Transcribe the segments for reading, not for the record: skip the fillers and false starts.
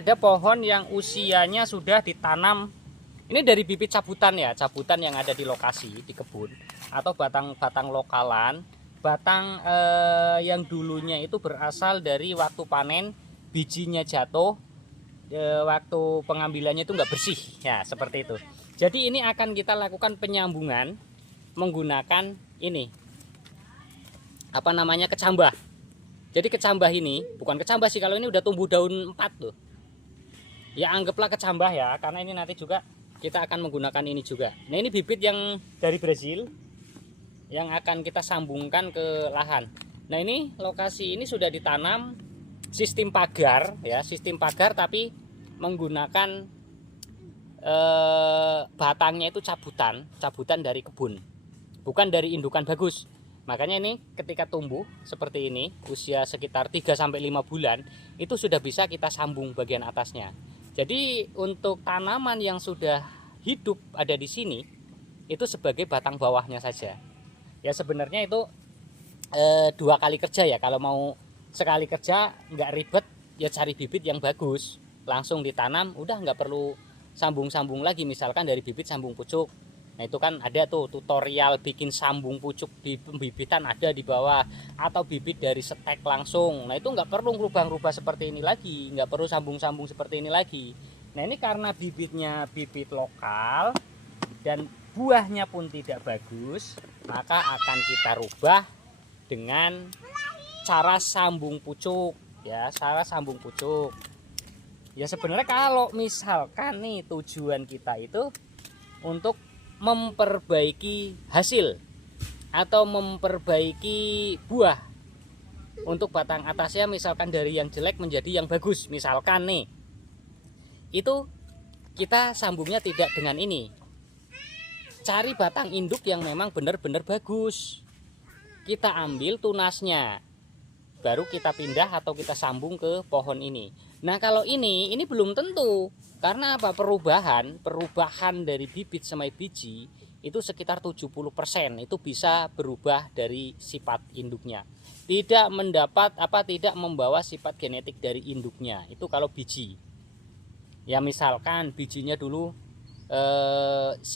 Ada pohon yang usianya sudah ditanam. Ini dari bibit cabutan ya, cabutan yang ada di lokasi di kebun atau batang-batang lokalan, batang yang dulunya itu berasal dari waktu panen bijinya jatuh, waktu pengambilannya itu nggak bersih ya, seperti itu. Jadi ini akan kita lakukan penyambungan menggunakan ini apa namanya, kecambah. Jadi kecambah ini bukan kecambah sih, kalau ini udah tumbuh daun 4 tuh ya, anggaplah kecambah ya, karena ini nanti juga kita akan menggunakan ini juga. Nah, ini bibit yang dari Brazil yang akan kita sambungkan ke lahan. Nah, ini lokasi ini sudah ditanam sistem pagar ya, sistem pagar tapi menggunakan batangnya itu cabutan dari kebun, bukan dari indukan bagus. Makanya ini ketika tumbuh seperti ini, usia sekitar 3-5 bulan, itu sudah bisa kita sambung bagian atasnya. Jadi untuk tanaman yang sudah hidup ada di sini, itu sebagai batang bawahnya saja. Ya sebenarnya itu 2 kali kerja ya. Kalau mau sekali kerja nggak ribet, ya cari bibit yang bagus, langsung ditanam, udah nggak perlu sambung-sambung lagi. Misalkan dari bibit sambung pucuk. Nah itu kan ada tuh tutorial bikin sambung pucuk di pembibitan, ada di bawah. Atau bibit dari setek langsung. Nah itu nggak perlu rubah-rubah seperti ini lagi, nggak perlu sambung-sambung seperti ini lagi. Nah ini karena bibitnya bibit lokal dan buahnya pun tidak bagus, maka akan kita rubah dengan cara sambung pucuk ya, cara sambung pucuk. Ya sebenarnya kalau misalkan nih tujuan kita itu untuk memperbaiki hasil atau memperbaiki buah, untuk batang atasnya misalkan dari yang jelek menjadi yang bagus misalkan nih, itu kita sambungnya tidak dengan ini. Cari batang induk yang memang benar-benar bagus, kita ambil tunasnya, baru kita pindah atau kita sambung ke pohon ini. Nah kalau ini belum tentu. Karena apa? Perubahan dari bibit sama biji itu sekitar 70% itu bisa berubah dari sifat induknya. Tidak membawa sifat genetik dari induknya. Itu kalau biji. Ya misalkan bijinya dulu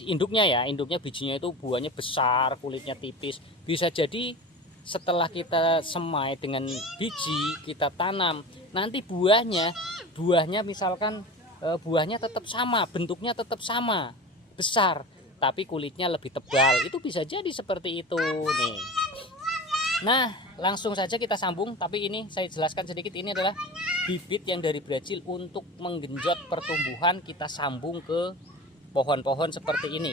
induknya bijinya itu buahnya besar, kulitnya tipis. Bisa jadi setelah kita semai dengan biji, kita tanam, nanti buahnya misalkan buahnya tetap sama, bentuknya tetap sama, besar, tapi kulitnya lebih tebal. Itu bisa jadi seperti itu nih. Nah, langsung saja kita sambung, tapi ini saya jelaskan sedikit, ini adalah bibit yang dari Brazil untuk menggenjot pertumbuhan, kita sambung ke pohon-pohon seperti ini.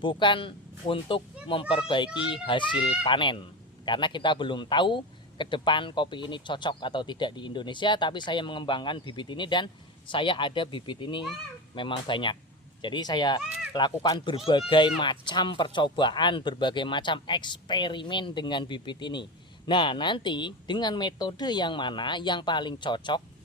Bukan untuk memperbaiki hasil panen. Karena kita belum tahu ke depan kopi ini cocok atau tidak di Indonesia, tapi saya mengembangkan bibit ini dan saya ada bibit ini memang banyak. Jadi saya lakukan berbagai macam percobaan, berbagai macam eksperimen dengan bibit ini. Nah nanti dengan metode yang mana yang paling cocok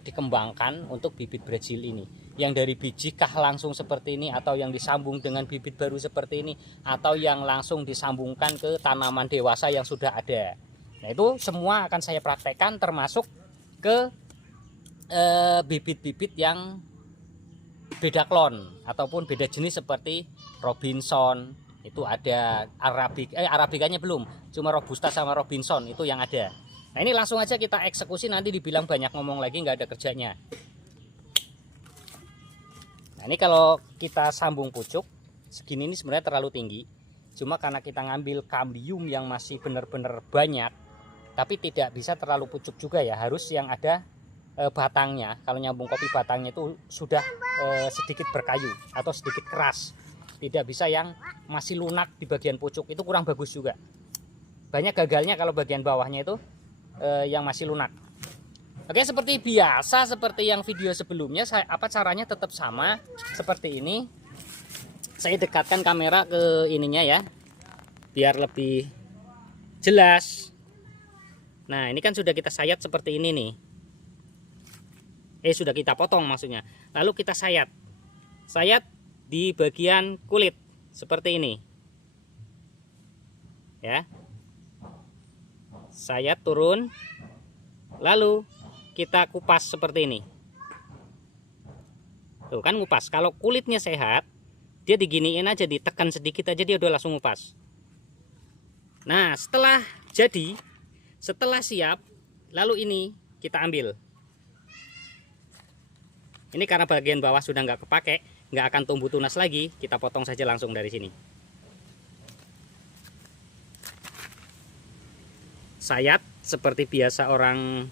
dikembangkan untuk bibit Brazil ini, yang dari biji kah langsung seperti ini, atau yang disambung dengan bibit baru seperti ini, atau yang langsung disambungkan ke tanaman dewasa yang sudah ada. Nah itu semua akan saya praktekkan, termasuk ke bibit-bibit yang beda klon ataupun beda jenis seperti Robinson. Itu ada Arabikanya belum, cuma Robusta sama Robinson itu yang ada. Nah ini langsung aja kita eksekusi, nanti dibilang banyak ngomong lagi nggak ada kerjanya. Nah ini kalau kita sambung pucuk segini, ini sebenarnya terlalu tinggi, cuma karena kita ngambil kambium yang masih benar-benar banyak, tapi tidak bisa terlalu pucuk juga ya, harus yang ada batangnya. Kalau nyambung kopi batangnya itu sudah sedikit berkayu atau sedikit keras, tidak bisa yang masih lunak di bagian pucuk, itu kurang bagus juga. Banyak gagalnya kalau bagian bawahnya itu yang masih lunak. Oke, seperti biasa, seperti yang video sebelumnya, caranya tetap sama seperti ini. Saya dekatkan kamera ke ininya ya, biar lebih jelas. Nah ini kan sudah kita sayat seperti ini nih, sudah kita potong maksudnya. Lalu kita sayat di bagian kulit seperti ini ya, sayat turun, lalu kita kupas seperti ini. Tuh kan ngupas. Kalau kulitnya sehat, dia diginiin aja, ditekan sedikit aja dia udah langsung ngupas. Nah, setelah jadi, setelah siap, lalu ini kita ambil. Ini karena bagian bawah sudah nggak kepake, nggak akan tumbuh tunas lagi, kita potong saja langsung dari sini. Sayat seperti biasa orang.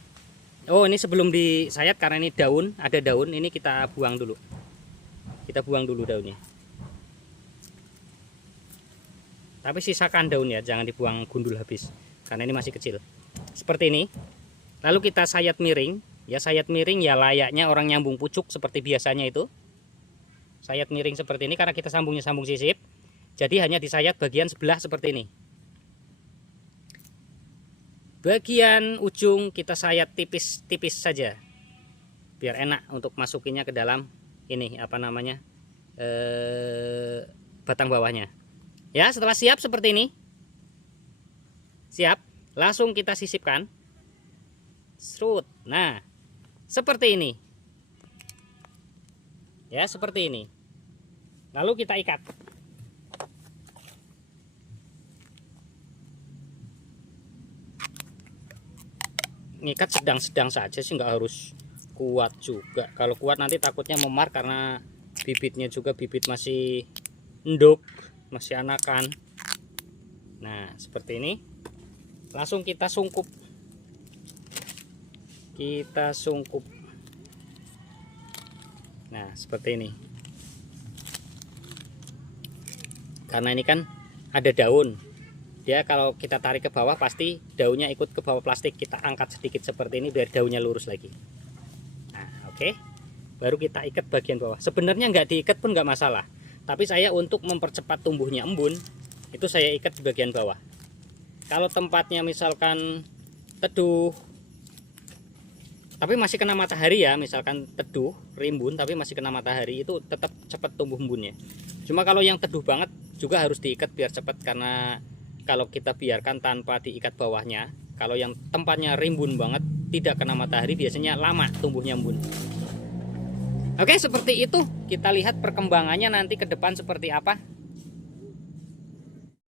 Oh, ini sebelum disayat karena ini daun, ada daun, ini kita buang dulu. Kita buang dulu daunnya. Tapi sisakan daunnya, jangan dibuang gundul habis, karena ini masih kecil. Seperti ini. Lalu kita sayat miring. Ya, sayat miring ya layaknya orang nyambung pucuk seperti biasanya itu. Sayat miring seperti ini karena kita sambungnya sambung sisip. Jadi hanya disayat bagian sebelah seperti ini. Bagian ujung kita sayat tipis-tipis saja. Biar enak untuk masukinnya ke dalam ini apa namanya? Batang bawahnya. Ya, setelah siap seperti ini. Siap, langsung kita sisipkan. Serut. Nah, seperti ini. Ya, seperti ini. Lalu kita ikat. Ngikat sedang-sedang saja sih, nggak harus kuat juga. Kalau kuat nanti takutnya memar karena bibitnya juga bibit masih enduk, masih anakan. Nah, seperti ini. Langsung kita sungkup. Kita sungkup. Nah, seperti ini. Karena ini kan ada daun. Dia kalau kita tarik ke bawah pasti daunnya ikut ke bawah plastik. Kita angkat sedikit seperti ini biar daunnya lurus lagi. Nah, oke. Baru kita ikat bagian bawah. Sebenarnya nggak diikat pun nggak masalah. Tapi saya untuk mempercepat tumbuhnya embun, itu saya ikat di bagian bawah. Kalau tempatnya misalkan teduh, tapi masih kena matahari ya, misalkan teduh, rimbun tapi masih kena matahari, itu tetap cepat tumbuh embunnya. Cuma kalau yang teduh banget juga harus diikat biar cepat, karena kalau kita biarkan tanpa diikat bawahnya, kalau yang tempatnya rimbun banget, tidak kena matahari, biasanya lama tumbuhnya embun. Oke, seperti itu. Kita lihat perkembangannya nanti ke depan seperti apa.